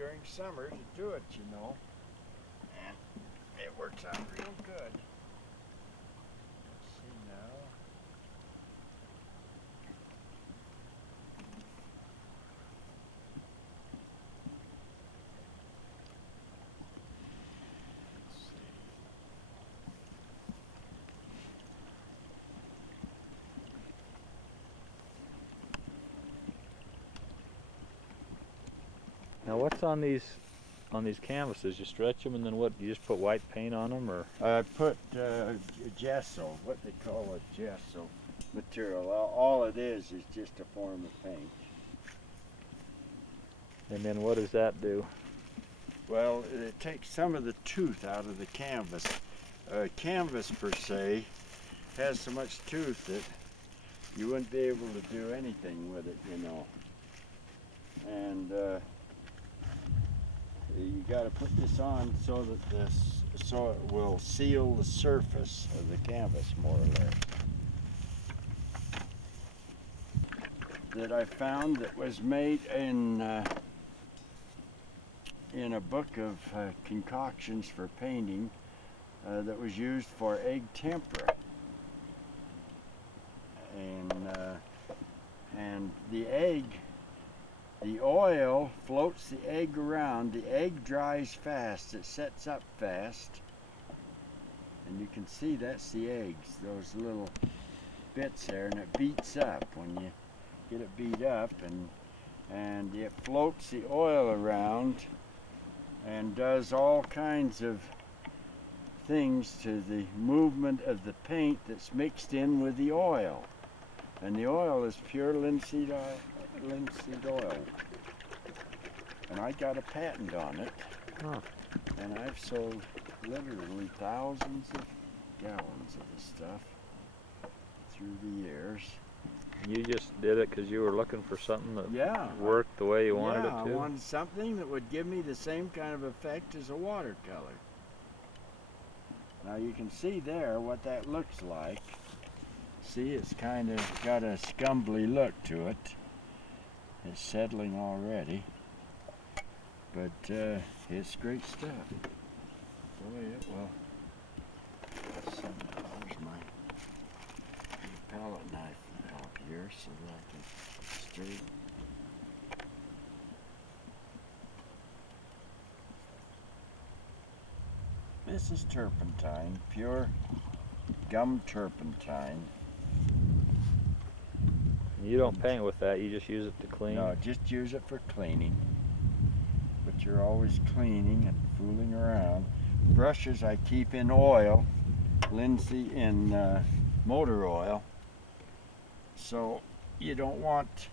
during summer to do it, you know. And it works out real good. Let's see now. Now what's on these canvases? You stretch them and then what? You just put white paint on them, or? I put gesso, what they call a gesso material. All it is just a form of paint. And then what does that do? Well, it takes some of the tooth out of the canvas. Canvas per se has so much tooth that you wouldn't be able to do anything with it, you know. And you got to put this on so that so it will seal the surface of the canvas more or less. That I found that was made in a book of concoctions for painting that was used for egg tempera. And the egg, the oil floats the egg around. The egg dries fast. It sets up fast. And you can see that's the eggs, those little bits there, and it beats up when you get it beat up, and it floats the oil around and does all kinds of things to the movement of the paint that's mixed in with the oil. And the oil is pure linseed oil. And I got a patent on it. Huh. And I've sold literally thousands of gallons of this stuff through the years. You just did it because you were looking for something that worked the way you wanted it to? I wanted something that would give me the same kind of effect as a watercolor. Now you can see there what that looks like. See, it's kind of got a scumbly look to it. It's settling already. But it's great stuff. Boy, it will. There's my palette knife out here so that I can straighten. This is turpentine, pure gum turpentine. You don't paint with that, you just use it to clean? No, just use it for cleaning. But you're always cleaning and fooling around. Brushes I keep in oil, linseed in motor oil. So you don't want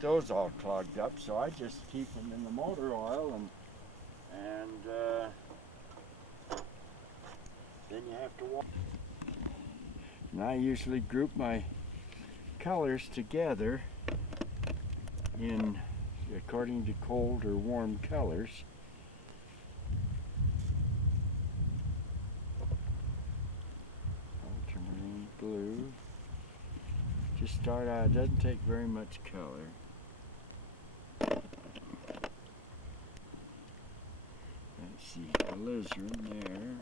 those all clogged up. So I just keep them in the motor oil, and then you have to wash. And I usually group my colors together according to cold or warm colors. Ultramarine blue. Just start out, it doesn't take very much color. Let's see, alizarin there.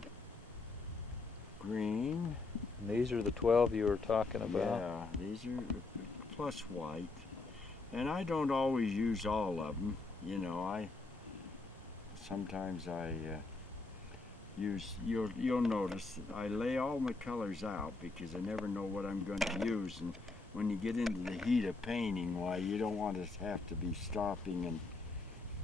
Green. And these are the 12 you were talking about? Yeah, these are plus white. And I don't always use all of them. You know, sometimes I use, you'll notice that I lay all my colors out because I never know what I'm going to use. And when you get into the heat of painting, why, you don't want to have to be stopping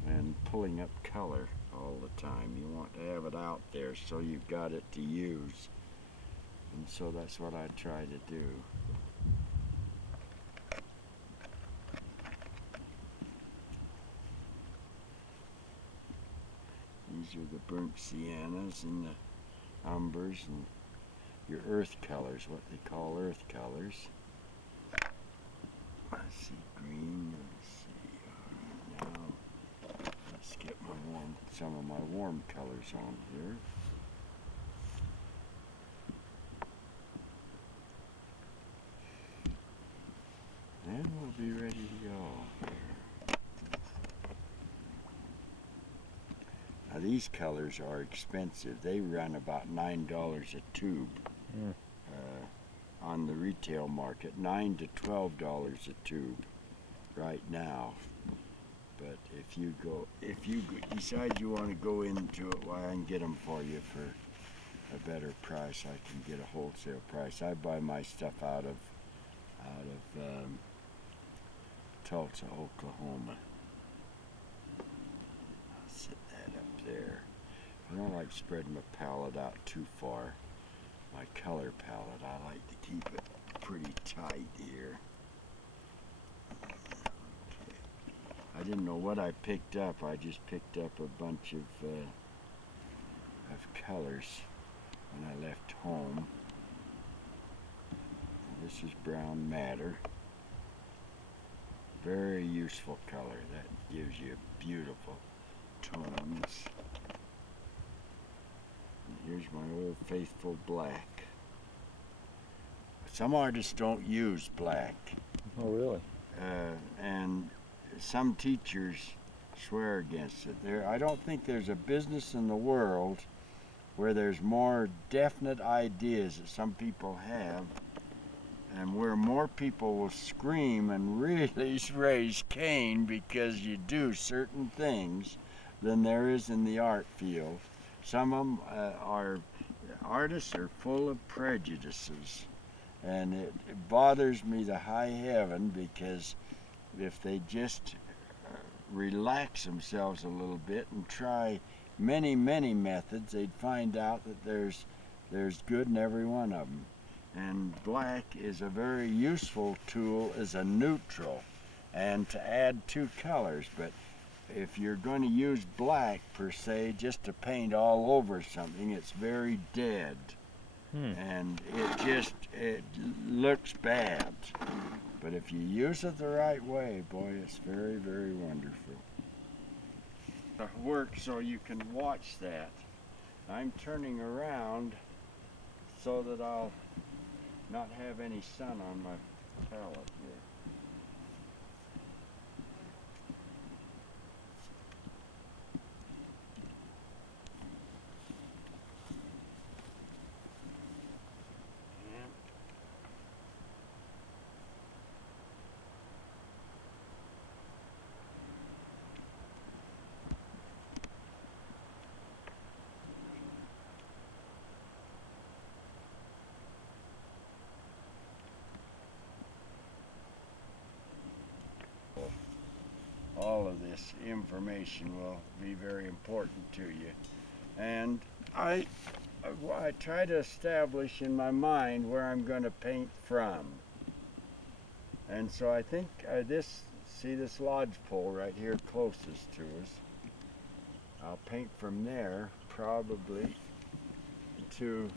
and pulling up color all the time. You want to have it out there so you've got it to use. And so that's what I try to do. These are the burnt siennas and the umbers and your earth colors, what they call earth colors. Let's see, green, let's see, now let's get some of my warm colors on here. And we'll be ready to go. Now these colors are expensive. They run about $9 a tube on the retail market, $9 to $12 a tube right now. But if you decide you want to go into it, why, I can get them for you for a better price. I can get a wholesale price. I buy my stuff out of Tulsa, Oklahoma. I'll set that up there. I don't like spreading my palette out too far. My color palette, I like to keep it pretty tight here. Okay. I didn't know what I picked up. I just picked up a bunch of colors when I left home. This is brown madder. Very useful color. That gives you beautiful tones. And here's my old faithful black. Some artists don't use black. Oh, really? And some teachers swear against it. I don't think there's a business in the world where there's more definite ideas that some people have, and where more people will scream and really raise Cain because you do certain things than there is in the art field. Some of them artists are full of prejudices, and it bothers me to high heaven, because if they just relax themselves a little bit and try many methods, they'd find out that there's good in every one of them. And black is a very useful tool as a neutral and to add two colors. But if you're going to use black per se just to paint all over something, it's very dead. And it looks bad. But if you use it the right way, boy, it's very, very wonderful. Work so you can watch that. I'm turning around so that I'll not have any sun on my palette here. All of this information will be very important to you, and I try to establish in my mind where I'm going to paint from. And so I think this lodgepole right here closest to us, I'll paint from there probably to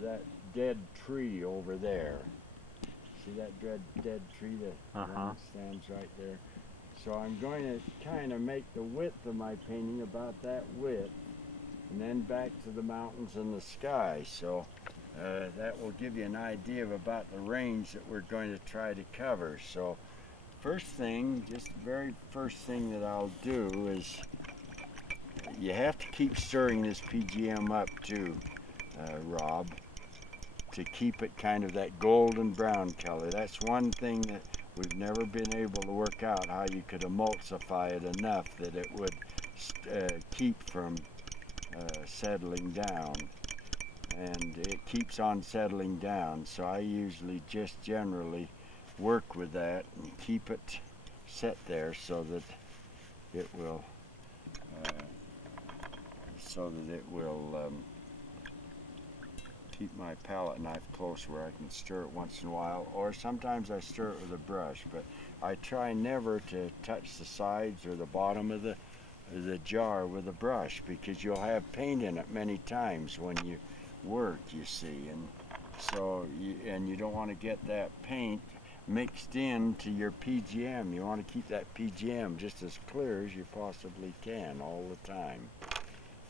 that dead tree over there. See that dead tree that stands right there? So I'm going to kind of make the width of my painting about that width, and then back to the mountains and the sky. So that will give you an idea of about the range that we're going to try to cover. So first thing, just the very first thing that I'll do is, you have to keep stirring this PGM up too, Rob, to keep it kind of that golden brown color. That's one thing that we've never been able to work out, how you could emulsify it enough that it would keep from settling down. And it keeps on settling down, so I usually just generally work with that and keep it set there so that it will keep my palette knife close where I can stir it once in a while, or sometimes I stir it with a brush. But I try never to touch the sides or the bottom of the jar with a brush, because you'll have paint in it many times when you work, you see, and so you don't want to get that paint mixed into your PGM. You want to keep that PGM just as clear as you possibly can all the time.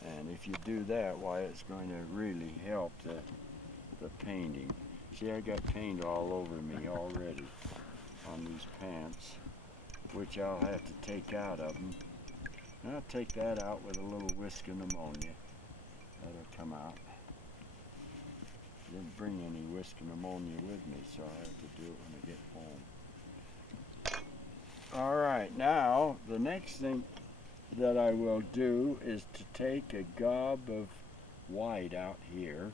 And if you do that, why, it's going to really help the painting. See, I got paint all over me already on these pants. which I'll have to take out of them. And I'll take that out with a little whisk of ammonia. That'll come out. Didn't bring any whisk and ammonia with me, so I have to do it when I get home. All right, now the next thing that I will do is to take a gob of white out here.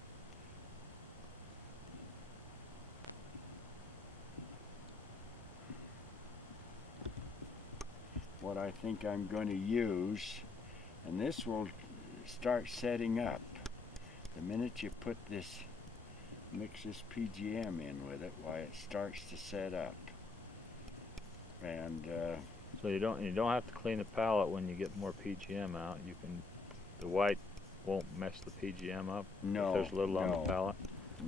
What I think I'm going to use, and this will start setting up. The minute you put this, mix this PGM in with it, why it starts to set up. And so you don't have to clean the palette when you get more PGM out. You can, the white won't mess the PGM up. no, If there's a little on the palette.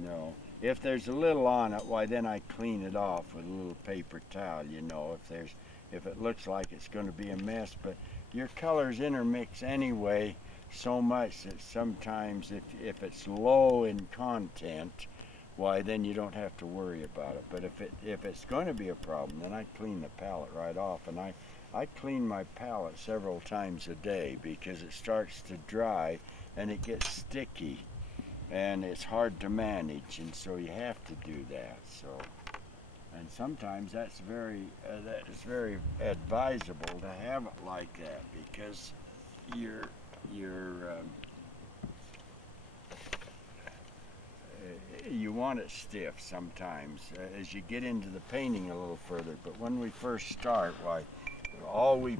No. If there's a little on it, why then I clean it off with a little paper towel, you know, if it looks like it's going to be a mess. But your colors intermix anyway so much that sometimes if it's low in content, why then you don't have to worry about it. But if it's going to be a problem, then I clean the palette right off. And I clean my palette several times a day because it starts to dry and it gets sticky and it's hard to manage, and so you have to do that. So, and sometimes that is very advisable to have it like that, because you want it stiff sometimes as you get into the painting a little further. But when we first start, why, all we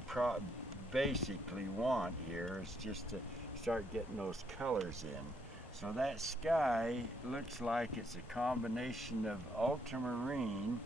basically want here is just to start getting those colors in. So that sky looks like it's a combination of ultramarine